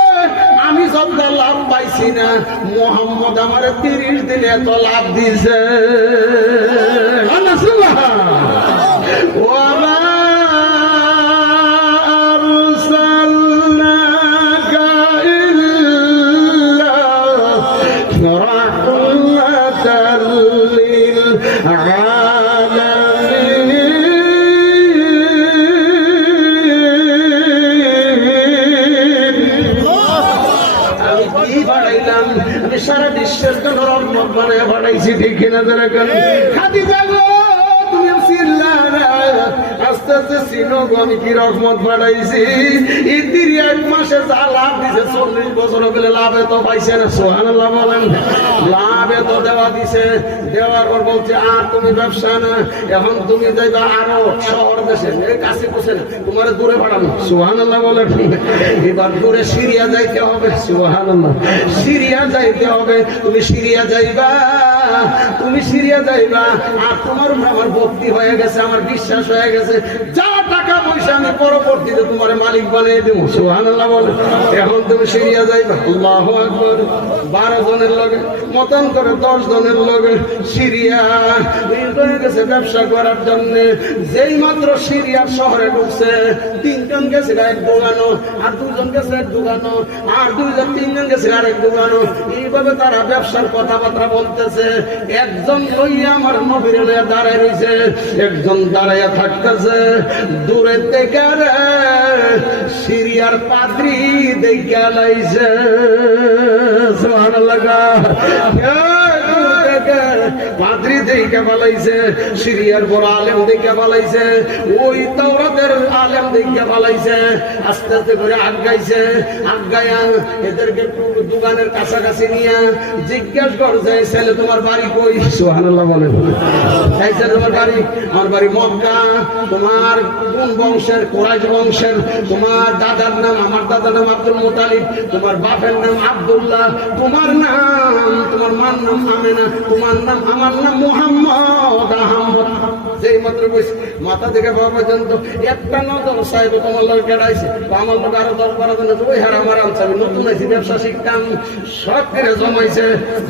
আমি যত লাভ পাইছি না, মুহাম্মদ আমার 30 দিনে এত লাভ দিছে। ও আমার সারা বিশ্বের জন্য রহমত বানায় বানাইছি, ঠিক কিনা? খাদিজা গো, তুমি আস্তে আস্তে চিনো গো আমি কি রহমত বানাইছি। এই 1 মাসে যা লাভ দিছে, 40 বছর গেলে লাভ এত পাইছে না, সুবহানাল্লাহ বলেন। লাভ এত দেওয়া দিছে, দেওয়ার পর বলছে, আর তুমি ব্যবসা না, এখন তুমি যাইবা আরো শহর দেশে, কাছে বসে না, তোমার দূরে পাঠানো, সুবহানাল্লাহ বলেন। এবার দূরে সিরিয়া যাইতে হবে, সুবহানাল্লাহ, সিরিয়া যাইতে হবে। তুমি সিরিয়া যাইবা, তুমি সিরিয়া যাইবা, আর তোমার আমার ভক্তি হয়ে গেছে, আমার বিশ্বাস হয়ে গেছে, যা টাকা পয়সা দিছে আমি পরবর্তীতে তোমার মালিক বানিয়ে দেবো। সুবহানাল্লাহ বলে। এখন তুমি সিরিয়া যাইবা। আল্লাহু আকবার। 12 জনের লগে মতন করে 10 জনের লগে সিরিয়া হয়ে গেছে ব্যবসা করার জন্য। যেই মাত্র সিরিয়ার শহরে ঢুকছে 3 জন গেছে এক দোকানো, আর 2 জন গেছে এক দোকানো, আর 3 জন গেছে আরেক দোকানো। এইভাবে তারা ব্যবসার কথাবার্তা বলতেছে। একজন লইয়া আমার নবীর লইয়া দাঁড়ায় রয়েছে, একজন দাঁড়াইয়া থাকতেছে। দূরে থেকে সিরিয়ার পাদ্রী দেখা লাইছে। সুবহানাল্লাহ। পাদ্রী দেখে পালাইছে, সিরিয়ার বড় আলেম দেখে পালাইছে, ওই তাওরাতের আলেম দেখে পালাইছে। আস্তে আস্তে করে আগাইছে, আগায়া এদেরকে দোকানের কাছাকাছি নিয়ে জিজ্ঞাসা করছে, ছেলে তোমার বাড়ি কই? সুবহানাল্লাহ বলে। চাইছে তোমার বাড়ি? আমার বাড়ি মক্কা। তোমার কোন বংশের? কুরাইশ বংশের। তোমার দাদার নাম? আমার দাদার নাম আব্দুল মুতালিব। তোমার বাপের নাম আব্দুল্লাহ। তোমার নাম, তোমার মার নাম আমেনা। তোমার নাম, আমার নাম মুহাম্মদ। আহমদ। যেই মাত্র কইছে মাথা থেকে বাবা পর্যন্ত একটা নজর সাহেব তোমার লোক কেড়াইছে। আমার লোক আরো 10-12 জন ওই হার আমার আনছে। আমি নতুন আইছি, ব্যবসা শিখতাম। সব করে জমাইছে।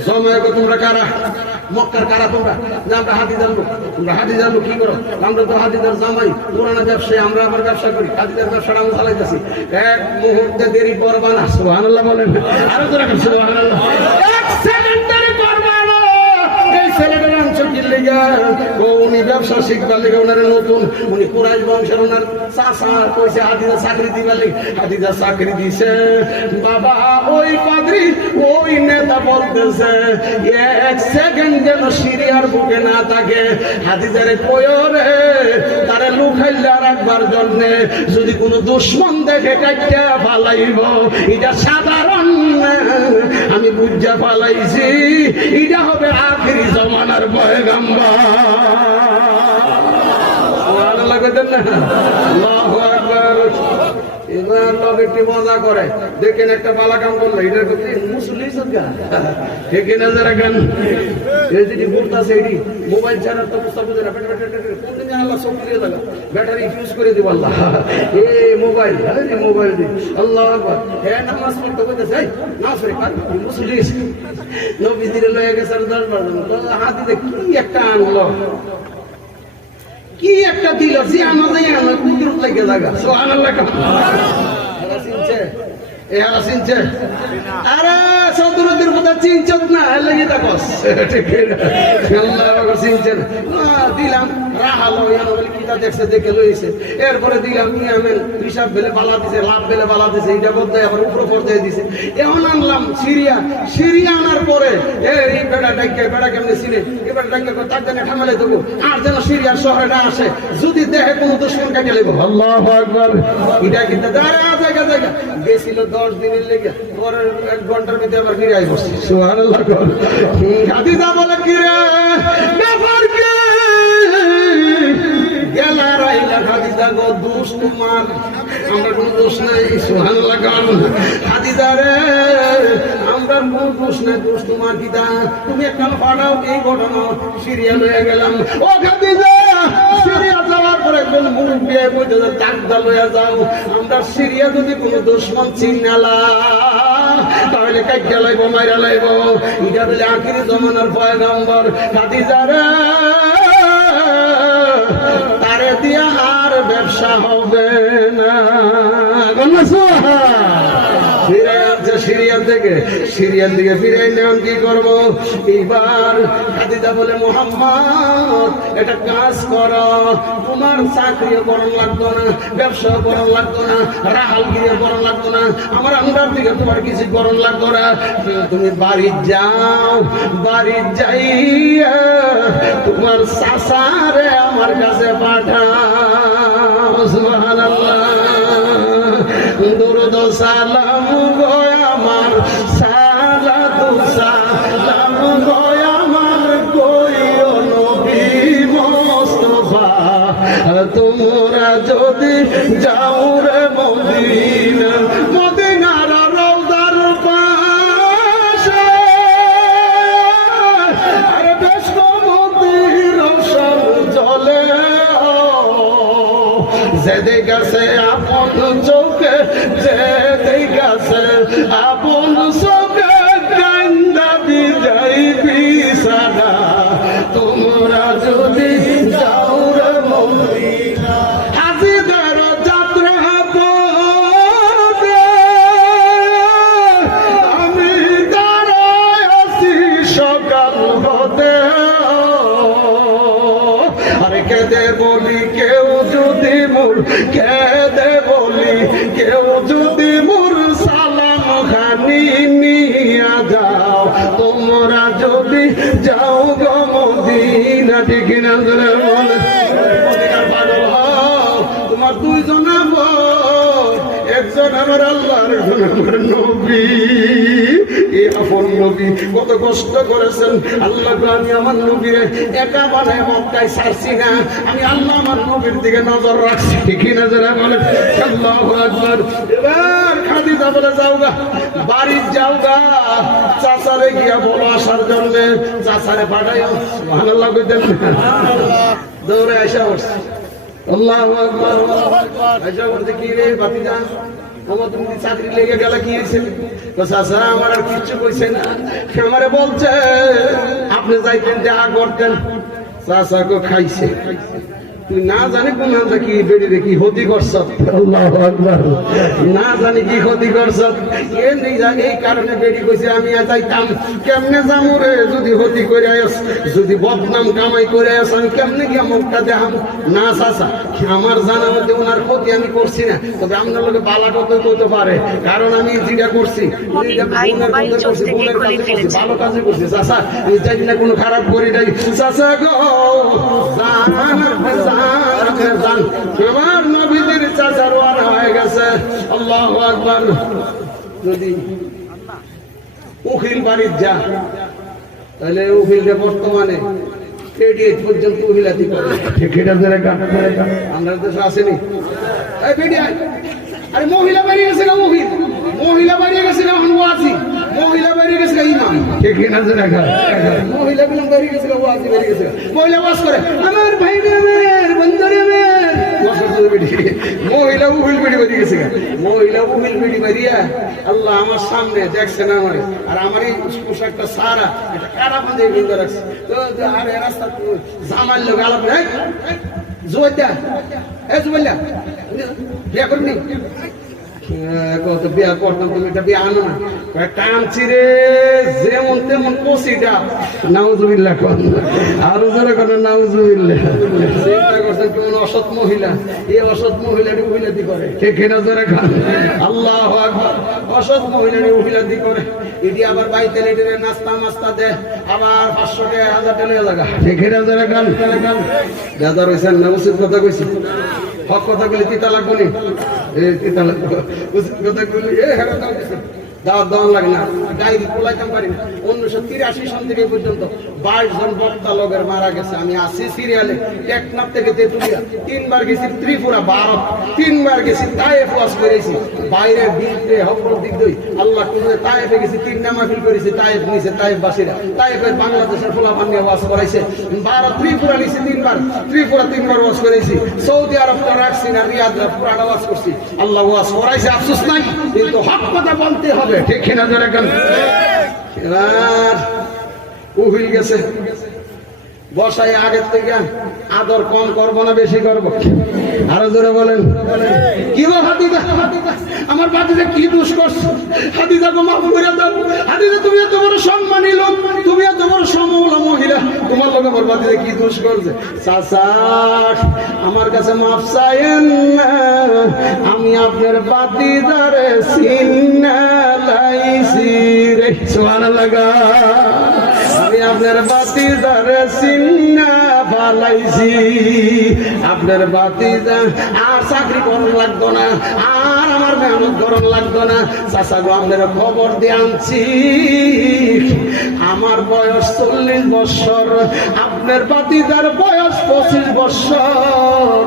জমায় তোমরা কারা? মক্কার কারা তোমরা? যে আমরা হাদিদার লোক। তোমরা হাদিদার লোক কি করো? আমরা তো হাদিদার জামাই, পুরানা ব্যবসায়ী। আমরা আবার ব্যবসা করি, হাদিদার ব্যবসাটা আমরা চালাইতেছি। এক মুহূর্তে দেরি করবা না। সুবহানাল্লাহ বলেন। আরো তো রাখেন সুবহানাল্লাহ। এক সেকেন্ড দেরি করবা না। এই ছেলেটার আনছো কি লেগা? উনি ব্যবসা শিখবার লেগে, ওনার নতুন, উনি কুরাইশ বংশের, ওনার চাচা কইছে হাদিদা চাকরি দিবার লেগে। হাদিদা চাকরি দিছে। বাবা ওই পাদ্রী, ওই নেতা বলতেছে এক সেকেন্ড যেন সিরিয়ার বুকে না থাকে। হাদিদারে কইও রে, তারে লুকাইলা রাখবার জন্য যদি কোনো দুশ্মন দেখে কাইটা ফালাইব, এটা সাধারণ না, আমি বুঝা ফালাইছি, এটা হবে আখিরি জমানার পয়গাম্বর। সুবহানাল্লাহ কইতেন না? আল্লাহু আকবার। এবার লোক একটি মজা করে, দেখেন একটা বালা কাম করলো, এটার করতে মুসলিম সজ্ঞা দেখে না যারা গান এই যদি ঘুরতেছে এটি মোবাইল ছাড়ার তো প্রস্তাব বুঝে না। কোন দিন আল্লাহ সব ফিরিয়ে দেবে, ব্যাটারি ইউজ করে দিব আল্লাহ। এই মোবাইল, আরে মোবাইল দি আল্লাহ আকবার। হ্যাঁ নামাজ পড়তে বলতেছে, নামাজ পড়ে কার মুসলিম নবী দিলে লয়ে গেছে 10-12 জন। হাতিতে কি একটা আনলো, কি একটা দিল, যে আমাদের কুদরত লাগে জায়গা। সুবহানাল্লাহ। চিনছে এরা চিনছে? আরে সদরুদ্দির কথা চিনছত না, লেগে থাকস। ঠিক আল্লাহ চিনছেন। দিলাম রাহাল কিতা দেখছে, দেখে লইছে। এরপরে দিলাম ইয়ামেন, হিসাব বেলে বালা দিছে, লাভ বেলে বালা দিছে, এটা বলতে আবার উপরে পর্যায়ে দিছে। এখন আনলাম সিরিয়া। সিরিয়া আনার পরে এই বেড়া ডাইকে, বেড়া কেমনে চিনে, এবার ডাইকে তার জন্য ঠামালে দেবো, আর যেন সিরিয়ার শহরে না আসে, যদি দেখে কোনো দুশ্মন কাটিয়ে লেবো। আল্লাহু আকবার। এটা কিন্তু জায়গা জায়গা গেছিল 10 দিনের লেগে, পরের 1 ঘন্টার ভিতরে আবার ফিরে আই বসছে। সুবহানাল্লাহ। হাদিসা বলে কি রে ব্যাপার কি গেলা রাইলা হাদিসা গো দোষ তোমার, আমরা কোনো দোষ নাই। সুবহানাল্লাহ। হাদিসা রে আমরা কোনো দোষ নাই, দোষ তোমার। কিতা তুমি একটা পাঠাও, এই ঘটনা সিরিয়া লয়ে গেলাম। ও হাদিসা সিরিয়া যাওয়ার পরে কোন মুখ বিয়ে বইতে টাকা লইয়া যাও। আমরা সিরিয়া যদি কোনো দুশ্মন চিনালা তাহলে কাইটা লাইব, মাইরা লাইব। এটা বলে আখিরি জমানার পয়গম্বর। খাদিজা রে তারে দিয়া আর ব্যবসা হবে না। ফিরে আসছে সিরিয়া থেকে, সিরিয়ার দিকে ফিরে নিলাম, কি করবো এইবার? খাদিজা বলে মুহাম্মদ এটা কাজ করো, তোমার চাকরিও করণ লাগতো না, ব্যবসাও করণ লাগতো না, রাহালগিরিও করণ লাগতো না, আমার আন্ডার দিকে তোমার কিছু করণ লাগতো না। তুমি বাড়ি যাও, বাড়ি যাইয়া তোমার চাচারে আমার কাছে পাঠাও। সুবহানাল্লাহ। দুরুদ সালাম গো আমার, সালাতু সালাম গো আমার, কইও নবী মুস্তাফা তোমরা যদি যাও রে মদিনা, মদিনার রওজার পাশে আরে বেশমতির রওশন জ্বলে, যে দেখাছে আপন চোখে, যে দেখাছে আপন চোখে কান্দাবি যাইবি সাদা, তোমরা যদি যাও রে মদিনা। হাজিদের যাত্রা পথে আমি দাঁড়ায় আছি সকাল হতে, আর কেঁদে বলি কেউ যদি মোর, কেঁদে বলি কেউ যদি মোর সালাম খানি নিয়া যাও, তোমরা যদি যাও গো মদিনা। ঠিক না বলে মদিনার পাগল হও, তোমার দুইজন আমার, একজন আমার আল্লাহ, একজন আমার নবী। এই আপন নবী কত কষ্ট করেছেন আল্লাহ, আমি আমার নবীর একা বানায় মক্কায় ছাড়ছি না, আমি আল্লাহ আমার নবীর দিকে নজর রাখছি। ঠিক না যারা বলে আল্লাহু আকবার। এবার খাদিজা বলে যাও গা, বাড়ি যাও গা, চাচারে গিয়া বলো আসার জন্য, চাচারে পাঠাই। সুবহানাল্লাহ কইতেন, দৌড়ে আইসা বসছে। আল্লাহু আকবার। আইসা বলতে কি রে বাতিজা, আমার তুমি চাকরি লেগে গেল কি হয়েছে? চাচা আমার আর কিচ্ছু কইছে না, আমারে বলছে আপনি যাইতেন দেখা করতেন। চাচা কো খাইছে, তুই না জানি কোন কি বেড়ি রে কি ক্ষতি করছ। আল্লাহু আকবার। না জানি কি ক্ষতি করছ, এই কারণে বেড়ি কইছে আমি যাইতাম। কেমনে যামু রে, যদি ক্ষতি করে আস, যদি বদনাম কামাই করে আস, আমি কেমনে গিয়া মুখটা দেখাম? না চাচা, আমার জানা মধ্যে ওনার ক্ষতি আমি করছি না, তবে আপনার লোকে বালা কত করতে পারে, কারণ আমি যেটা করছি ভালো কাজে করছি। চাচা আমি চাই না কোনো খারাপ করি নাই। চাচা গো আমার নবীদের চাচা রওনা হয়ে গেছে। আল্লাহু আকবার। যদি উকিল বাড়ির যা, তাহলে উকিলকে বর্তমানে 88 পর্যন্ত উকিলাতি করে। আমরা দেশে আসেনি। আরে মহিলা বেরিয়ে গেছে না উকিল, মহিলা বেরিয়ে গেছে না ওয়াজি, মহিলা বেরিয়ে গেছে না ইমাম। ঠিক না? মহিলা গুলো বেরিয়ে গেছে, ওয়াজি বেরিয়ে গেছে, মহিলা ওয়াজ করে আমার ভাই আমার বন্ধুরে আমার মহিলা উকিল বেরিয়ে বেরিয়ে গেছে, মহিলা উকিল বেরিয়ে বেরিয়ে আল্লাহ আমার সামনে দেখছে না আমার, আর আমার এই পোশাকটা সারা এটা কারা বাঁধে বিন্দু রাখছে। তো আর রাস্তা জামাল লোক আলাপ নাই জোয়াইদা, এ জোয়াইদা বিয়া করবি? কত বিয়া করতাম, তুমি এটা বিয়া আনো না। টানছি রে যেমন তেমন কষিটা, নাউজুবিল্লাহ কর, আরো জোরে কর নাউজুবিল্লাহ। চিন্তা করছেন কোন অসৎ মহিলা, এই অসৎ মহিলাটি উহিলাতি করে। ঠিক না জোরে খান? আল্লাহু আকবার। অসৎ মহিলাটি উহিলাতি করে, এটি আবার বাইতে লিটারে নাস্তা মাস্তা দেয়, আবার 500 টাকা 1000 টাকা লাগা। ঠিক না জোরে খান? দাদা রয়েছেন না, উচিত কথা কইছি, হক কথা বলে তিতা লাগবো নি, তিতা লাগবো, উচিত কথা বলি দাওয়াত দেওয়ান লাগে না, ডায়েরি খোলাইতাম পারি না। 1983 সাল থেকে পর্যন্ত 22 জন বক্তা লোকের মারা গেছে। আমি আছি সিরিয়ালে টেকনাফ থেকে তেতুলিয়া, 3 বার গেছি ত্রিপুরা, ভারত 3 বার গেছি, তায়েফ ওয়াজ করেছি, বাইরের দিকে হকর দিক দই আল্লাহ করে তায়েফে গেছি, 3 মাহফিল করেছি, তায়েফ নিছে, তায়েফবাসীরা তায়েফের বাংলাদেশের ফলাফল নিয়ে ওয়াজ করাইছে। ভারত ত্রিপুরা নিছি 3 বার, ত্রিপুরা 3 বার ওয়াজ করেছি। সৌদি আরবটা রাখছি না, রিয়াদ পুরাটা ওয়াজ করছি। আল্লাহ ওয়াজ করাইছে, আফসোস নাই, কিন্তু হক কথা বলতে হবে। ঠিক না জোরে গান? এবার উহিল গেছে, বসাই আগের থেকে আদর কম করবো না বেশি করবো? আরো জোরে বলেন। কি গো হাদিজা, আমার বাতিজা কি দোষ করছো? হাদিজা গো মাফ করে দাও। হাদিজা তুমি এত বড় সম্মানী লোক, তুমি এত বড় সমওলা মহিলা, তোমার লোক আমার বাতিজা কি দোষ করছে? চাচা আমার কাছে মাফ চাইেন না, আমি আপনার বাতিজারে চিন্না লাইছি রে। সুবহানাল্লাহ। আমি আপনার বাতিজারে চিন্না ফালাইছি, আপনার বাতিজা আর চাকরি করন লাগতো না, আর আমার মেহনত করন লাগতো না। চাচা গো আপনার খবর দিয়ে আনছি, আমার বয়স 40 বছর, আপনার বাতিজার বয়স 25 বছর,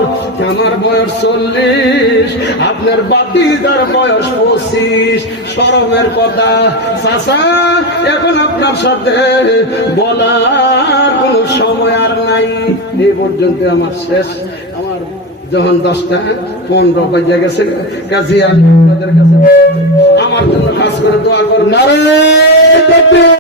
আমার বয়স 40, আপনার বাতিজার বয়স 25। শরমের কথা চাচা, এখন আপনার সাথে বলার কোন সময় আর নাই। এই পর্যন্ত আমার শেষ। আমার যখন 10:15 বাজে গেছে, কাজে আমি আপনাদের কাছে আমার জন্য খাস করে দোয়া করুন। নারে